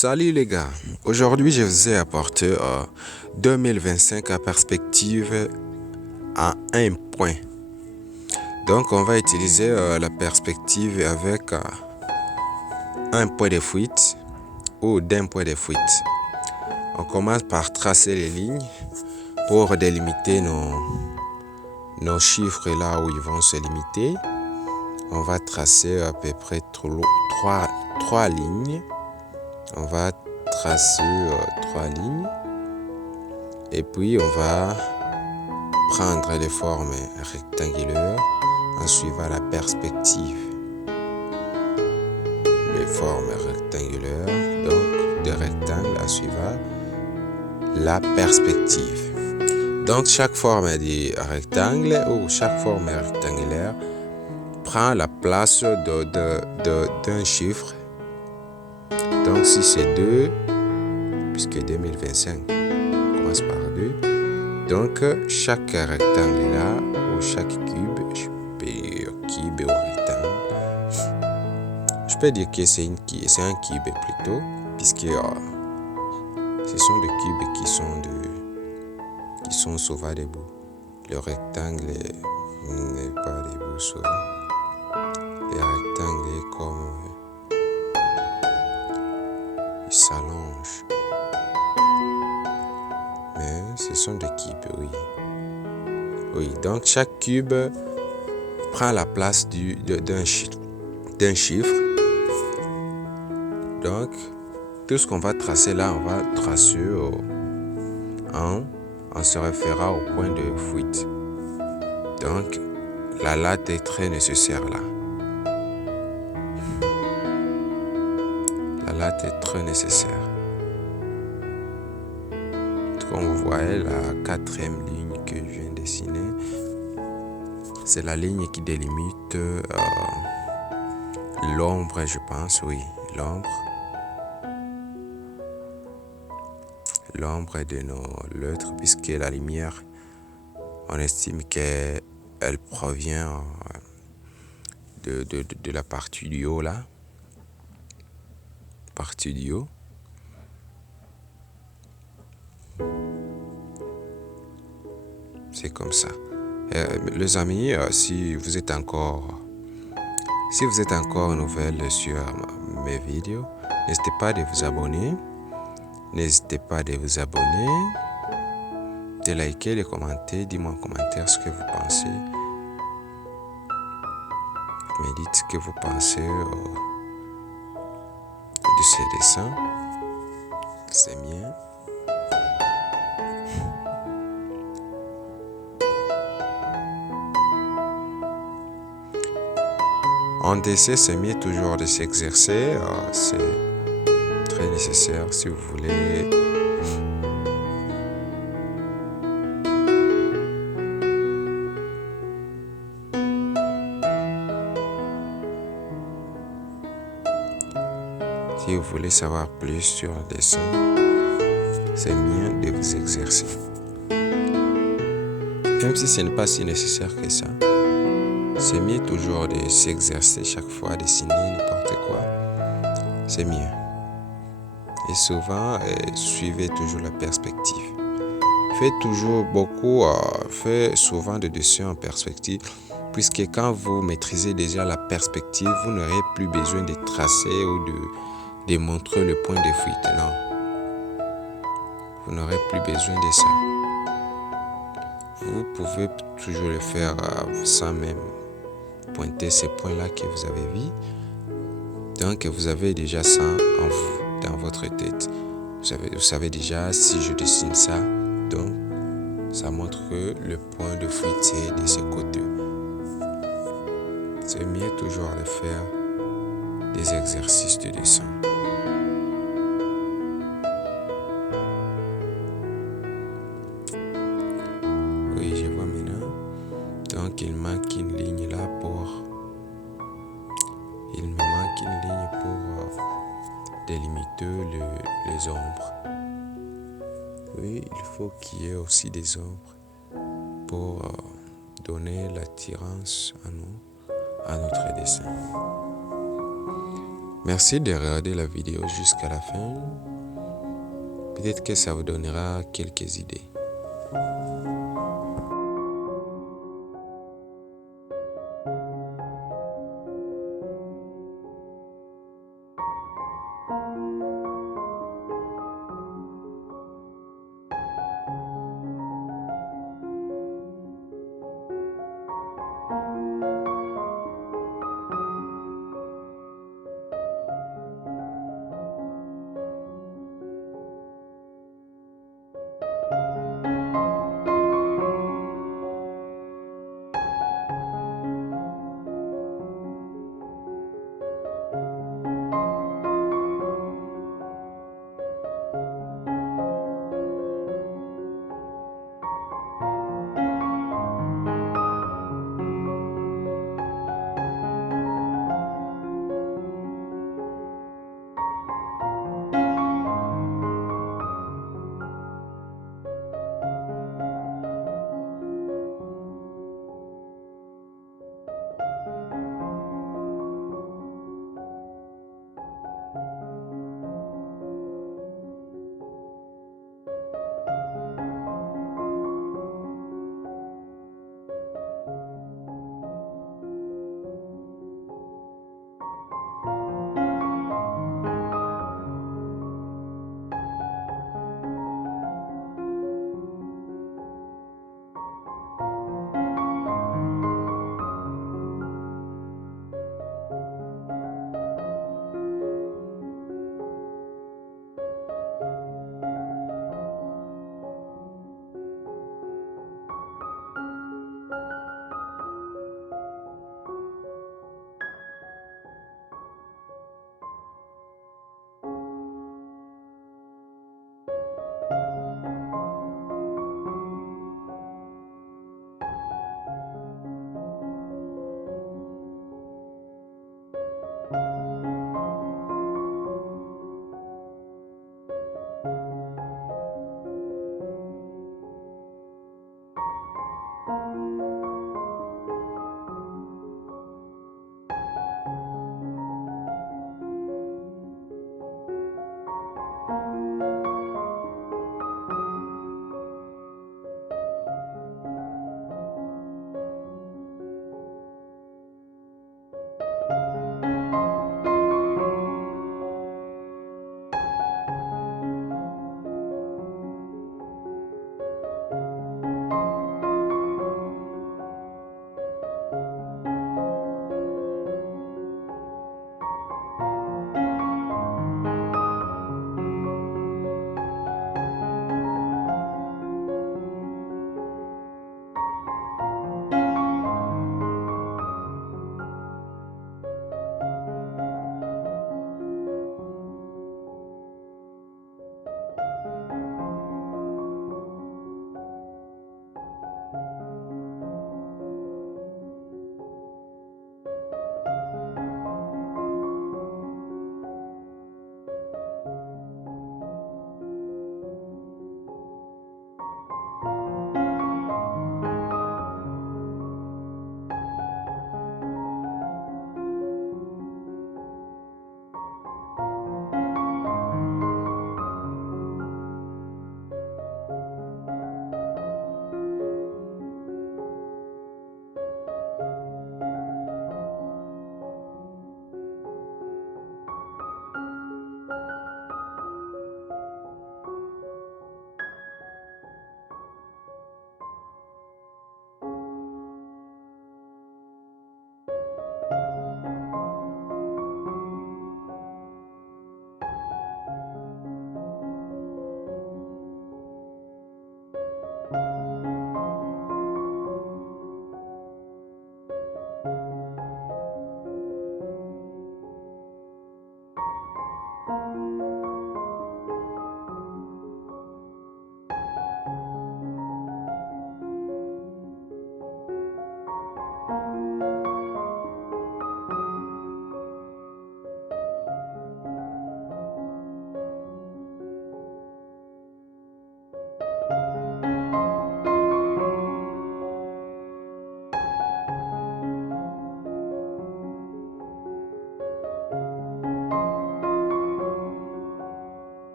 Salut les gars, aujourd'hui je vous ai apporté 2025 à perspective à un point. Donc on va utiliser la perspective avec un point de fuite ou d'un point de fuite. On commence par tracer les lignes pour délimiter nos chiffres là où ils vont se limiter. On va tracer à peu près trois lignes. On va tracer trois lignes et puis on va prendre les formes rectangulaires en suivant la perspective. Les formes rectangulaires, donc des rectangles en suivant la perspective. Donc chaque forme de rectangle ou chaque forme rectangulaire prend la place d'un chiffre. Donc si c'est 2, puisque 2025 commence par 2, donc chaque rectangle là, ou chaque cube, cube ou rectangle, je peux dire que c'est un cube plutôt, puisque ce sont des cubes qui sont souvent debout. Le rectangle n'est pas debout souvent. Le rectangle est comme il s'allonge. Mais ce sont des cubes, oui. Oui, donc chaque cube prend la place d'un chiffre. Donc, tout ce qu'on va tracer là, on va tracer en se référant au point de fuite. Donc, la latte est très nécessaire là. La latte est très nécessaire. Comme vous voyez, la quatrième ligne que je viens de dessiner, c'est la ligne qui délimite l'ombre, je pense, oui, l'ombre. L'ombre de nos lettres, puisque la lumière, on estime qu'elle provient de la partie du haut là. Partie du haut. C'est comme ça. Les amis, si vous êtes encore nouvelle sur mes vidéos, n'hésitez pas de vous abonner. N'hésitez pas de vous abonner, de liker, de commenter. Dis-moi en commentaire ce que vous pensez. Me dites ce que vous pensez de ces dessins. C'est mien. En dessin, c'est mieux toujours de s'exercer. C'est très nécessaire si vous voulez savoir plus sur le dessin, c'est mieux de vous exercer. Même si ce n'est pas si nécessaire que ça, c'est mieux toujours de s'exercer chaque fois, dessiner n'importe quoi. C'est mieux. Et souvent, suivez toujours la perspective. Faites souvent de dessins en perspective, puisque quand vous maîtrisez déjà la perspective, vous n'aurez plus besoin de tracer ou de montrer le point de fuite. Non. Vous n'aurez plus besoin de ça. Vous pouvez toujours le faire sans même pointer ces points-là que vous avez vus. Donc, vous avez déjà ça en vous, dans votre tête. Vous savez déjà, si je dessine ça, donc, ça montre que le point de fuite, c'est de ce côté. C'est mieux toujours de faire des exercices de dessin. Oui, je vois maintenant. Donc, il manque une ligne là il me manque une ligne pour délimiter les ombres. Oui, il faut qu'il y ait aussi des ombres pour donner l'attirance à notre dessin. Merci de regarder la vidéo jusqu'à la fin. Peut-être que ça vous donnera quelques idées.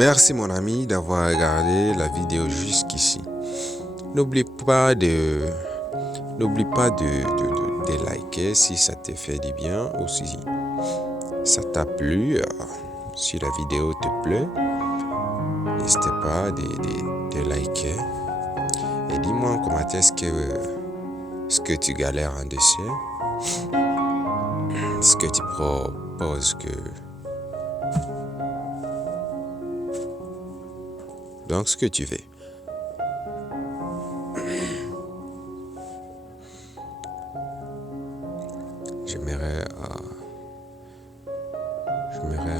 Merci mon ami d'avoir regardé la vidéo jusqu'ici. N'oublie pas de liker si ça te fait du bien ou si ça t'a plu. Si la vidéo te plaît, n'hésite pas de liker. Et dis-moi en commentaire ce que tu galères en dessin. Ce que tu proposes donc ce que tu veux. J'aimerais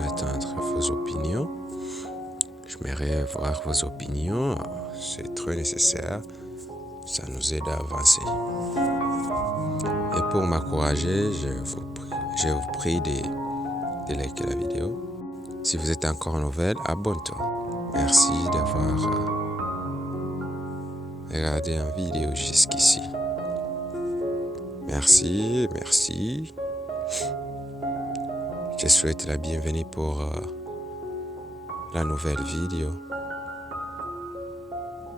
entendre vos opinions. J'aimerais voir vos opinions. C'est très nécessaire. Ça nous aide à avancer. Et pour m'encourager, je vous prie de liker la vidéo. Si vous êtes encore nouvelle, abonne-toi. Merci d'avoir regardé une vidéo jusqu'ici. Merci. Je souhaite la bienvenue pour la nouvelle vidéo,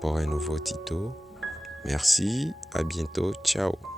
pour un nouveau tuto. Merci, à bientôt, ciao.